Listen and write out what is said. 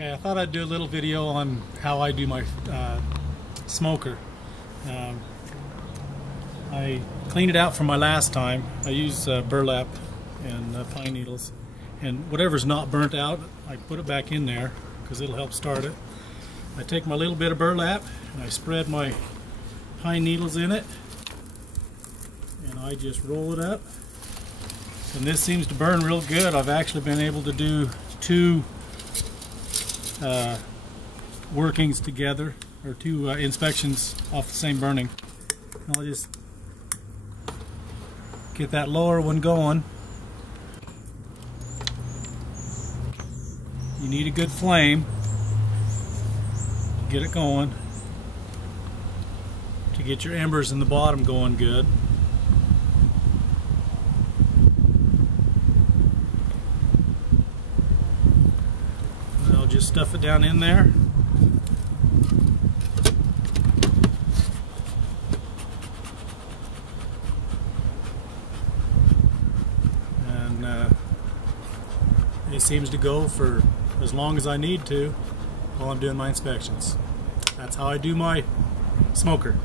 Okay, I thought I'd do a little video on how I do my smoker. I cleaned it out from my last time. I use burlap and pine needles, and whatever's not burnt out, I put it back in there because it'll help start it. I take my little bit of burlap and I spread my pine needles in it, and I just roll it up, and this seems to burn real good. I've actually been able to do two workings together, or two inspections off the same burning. I'll just get that lower one going. You need a good flame to get it going, to get your embers in the bottom going good. And I'll just stuff it down in there. And it seems to go for as long as I need to while I'm doing my inspections. That's how I do my smoker.